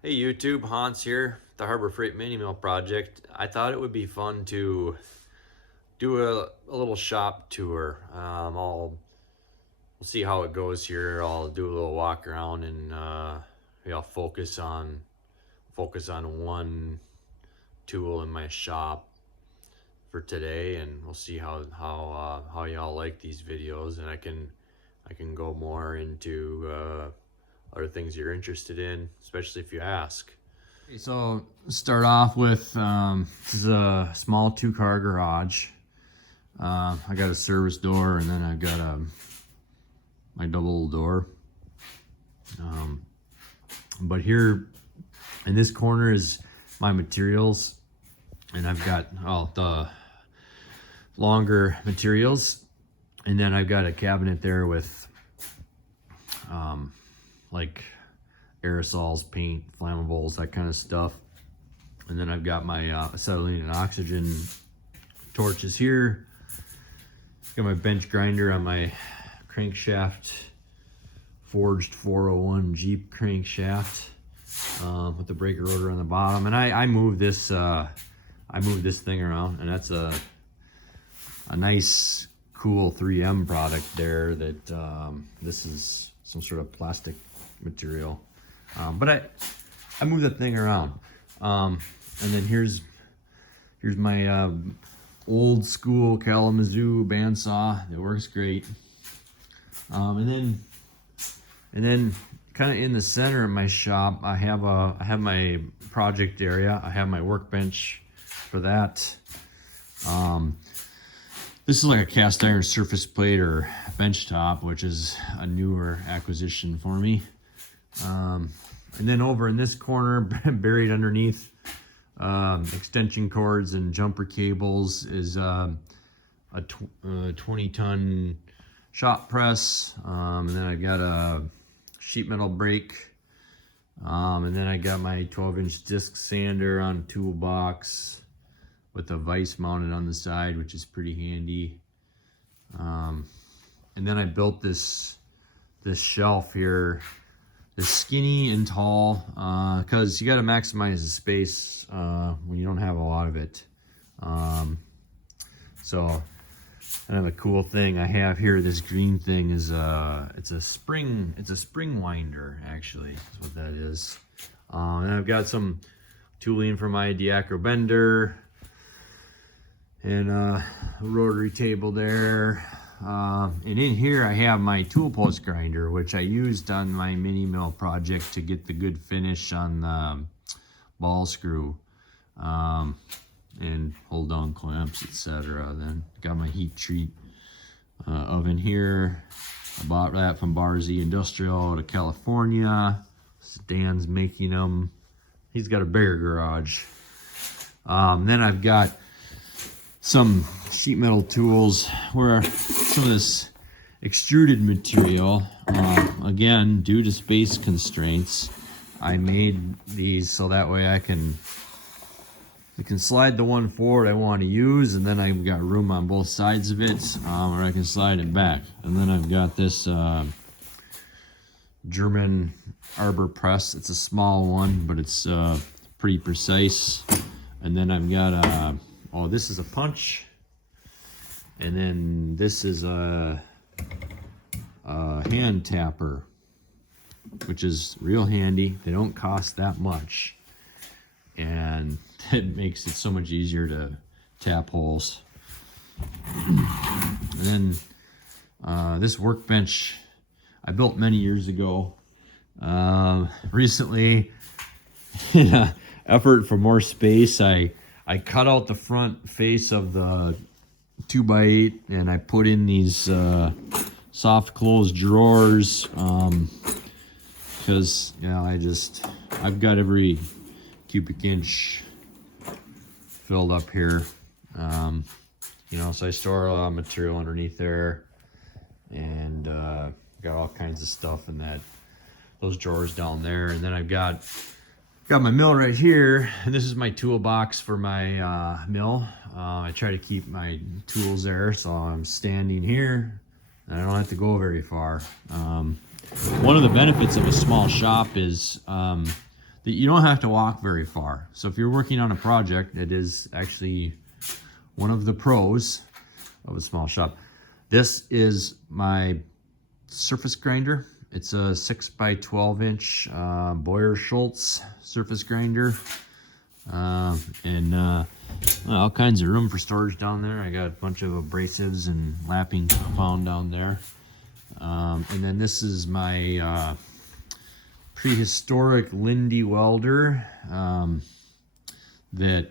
Hey YouTube, Hans here, the Harbor Freight Mini Mill project. I thought it would be fun to do a little shop tour. We'll see how it goes here. I'll do a little walk around and maybe I'll focus on one tool in my shop for today, and we'll see how y'all like these videos, and I can go more into other things you're interested in, especially if you ask. So start off with this is a small 2-car garage. I got a service door, and then I've got my double door. But here in this corner is my materials, and I've got the longer materials, and then I've got a cabinet there with like aerosols, paint, flammables, that kind of stuff. And then I've got my acetylene and oxygen torches here. Got my bench grinder on my crankshaft, forged 401 Jeep crankshaft with the breaker rotor on the bottom. And I move this thing around, and that's a nice cool 3M product there. That this is some sort of plastic material, but I move that thing around. And then here's my old school Kalamazoo bandsaw that works great. And then kind of in the center of my shop, I have my project area. I have my workbench for that. This is like a cast iron surface plate or bench top, which is a newer acquisition for me. And then over in this corner, buried underneath extension cords and jumper cables, is a 20-ton shop press. And then I've got a sheet metal brake. And then I got my 12-inch disc sander on a toolbox with a vise mounted on the side, which is pretty handy. And then I built this shelf here. It's skinny and tall because you got to maximize the space when you don't have a lot of it. So kind of a cool thing I have here. This green thing is it's a spring winder, actually, is what that is. And I've got some tooling for my Diacro bender and a rotary table there. And in here I have my tool post grinder, which I used on my mini mill project to get the good finish on the ball screw and hold down clamps, etc. Then got my heat treat oven here. I bought that from Barzy Industrial out of California. Dan's making them. He's got a bigger garage. Then I've got some sheet metal tools where some of this extruded material, again, due to space constraints, I made these so that way I can slide the one forward I want to use, and then I've got room on both sides of it, or I can slide it back. And then I've got this German arbor press. It's a small one, but it's pretty precise. And then I've got this is a punch, and then this is a hand tapper, which is real handy. They don't cost that much, and it makes it so much easier to tap holes. And then this workbench I built many years ago. Recently, in an effort for more space, I cut out the front face of the 2x8 and I put in these soft close drawers because I've got every cubic inch filled up here. So I store a lot of material underneath there, and got all kinds of stuff in those drawers down there. And then I've got my mill right here, and this is my toolbox for my mill. I try to keep my tools there, so I'm standing here and I don't have to go very far. One of the benefits of a small shop is the that you don't have to walk very far. So if you're working on a project, it is actually one of the pros of a small shop. This is my surface grinder. It's a 6x12 Boyer Schultz surface grinder. All kinds of room for storage down there. I got a bunch of abrasives and lapping compound down there. And then this is my prehistoric Lindy welder that I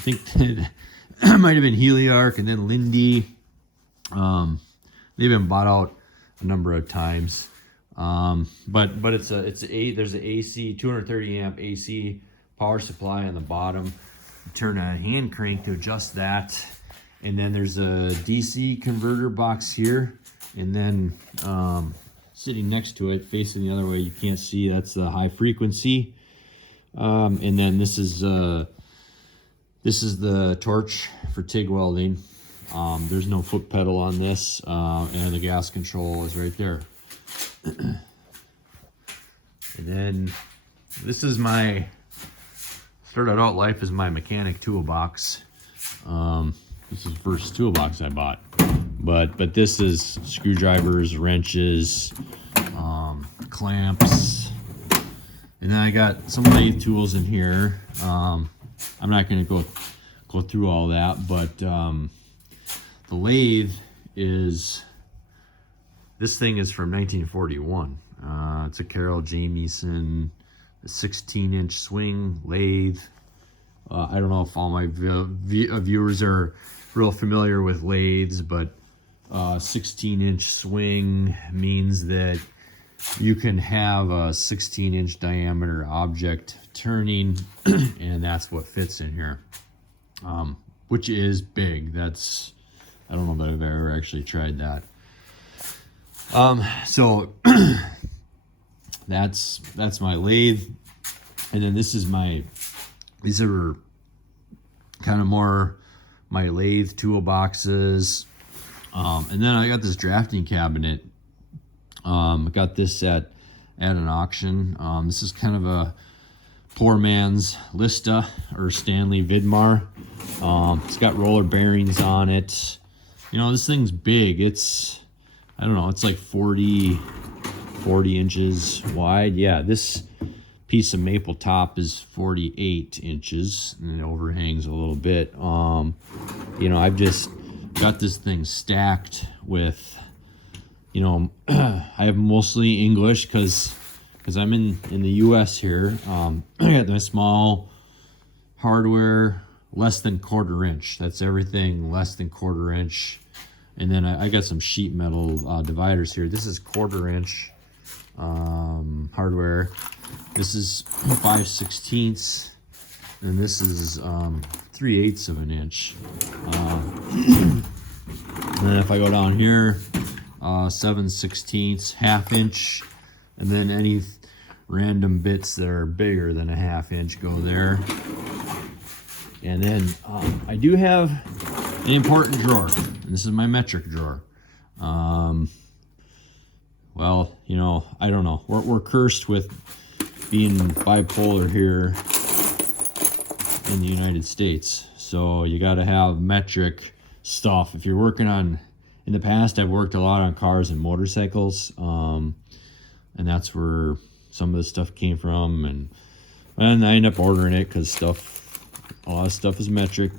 think that might have been Heliarch and then Lindy. They've been bought out a number of times. But there's an AC 230 amp AC power supply on the bottom. You turn a hand crank to adjust that, and then there's a DC converter box here, and then sitting next to it, facing the other way, you can't see, that's the high frequency. And then this is the torch for TIG welding. There's no foot pedal on this, and the gas control is right there. And then this is my started out life as my mechanic toolbox. This is the first toolbox I bought, but this is screwdrivers, wrenches, clamps, and then I got some lathe tools in here. I'm not going to go through all that, but the lathe is, this thing is from 1941. It's a Carroll Jamieson 16-inch swing lathe. I don't know if all my viewers are real familiar with lathes, but 16-inch swing means that you can have a 16-inch diameter object turning, and that's what fits in here, which is big. I don't know that I've ever actually tried that. So that's my lathe, and then these are kind of more my lathe toolboxes. And then I got this drafting cabinet. I got this at an auction. This is kind of a poor man's Lista or Stanley Vidmar. It's got roller bearings on it. You know, this thing's big. I don't know, it's like 40 inches wide. Yeah, this piece of maple top is 48 inches and it overhangs a little bit. You know, I've just got this thing stacked with, you know, I have mostly English because I'm in the US here. I got my small hardware, less than 1/4 inch. That's everything less than 1/4 inch. And then I got some sheet metal dividers here. This is 1/4 inch hardware. This is 5/16, and this is 3/8 of an inch. And then if I go down here, 7/16, 1/2 inch, and then any random bits that are bigger than a 1/2 inch go there. And then I do have an important drawer, and this is my metric drawer. Well, you know, I don't know. We're cursed with being bipolar here in the United States, so you got to have metric stuff. If you're working on, in the past, I've worked a lot on cars and motorcycles, and that's where some of the stuff came from. And I ended up ordering it because a lot of stuff is metric.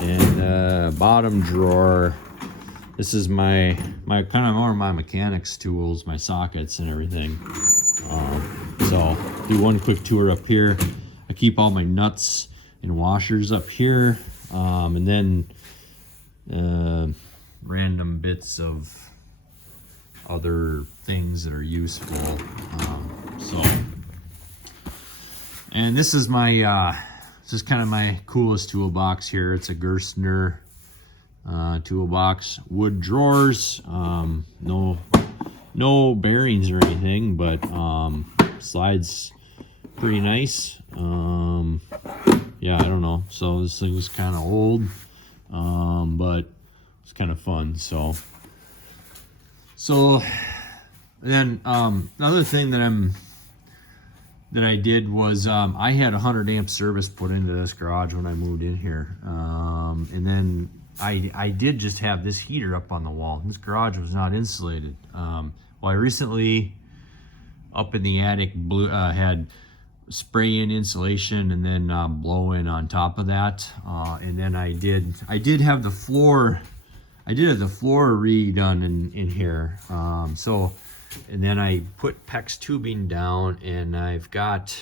And bottom drawer, this is my kind of more my mechanics tools, my sockets and everything. So do one quick tour up here. I keep all my nuts and washers up here, and then random bits of other things that are useful. And this is my this is kind of my coolest toolbox here. It's a Gerstner toolbox, wood drawers, no bearings or anything, but slides pretty nice. Yeah, I don't know. So this thing is kind of old, but it's kind of fun. So then another thing that I'm that I did was I had 100 amp service put into this garage when I moved in here, and then I did just have this heater up on the wall. This garage was not insulated. Well, I recently up in the attic had spray in insulation and then blow in on top of that, and then I did have the floor. I did have the floor redone in here. So, and then I put PEX tubing down, and I've got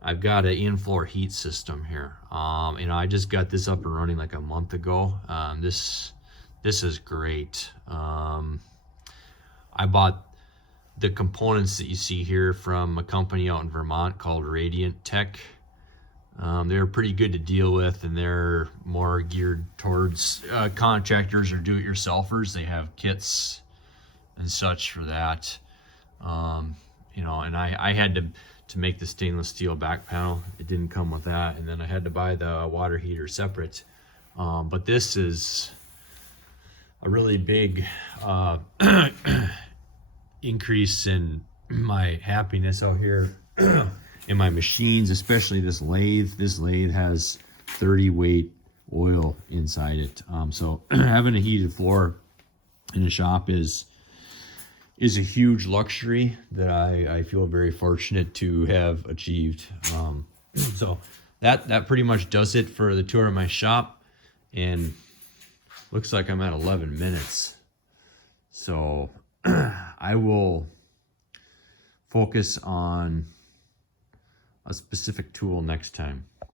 an in-floor heat system here. I just got this up and running like a month ago. This is great. I bought the components that you see here from a company out in Vermont called Radiant Tech. They're pretty good to deal with, and they're more geared towards contractors or do-it-yourselfers. They have kits and such for that. And I had to make the stainless steel back panel. It didn't come with that, and then I had to buy the water heater separate. But this is a really big increase in my happiness out here. In my machines, especially this lathe. This lathe has 30 weight oil inside it. So having a heated floor in the shop is a huge luxury that I feel very fortunate to have achieved. So that pretty much does it for the tour of my shop, and looks like I'm at 11 minutes. So I will focus on a specific tool next time.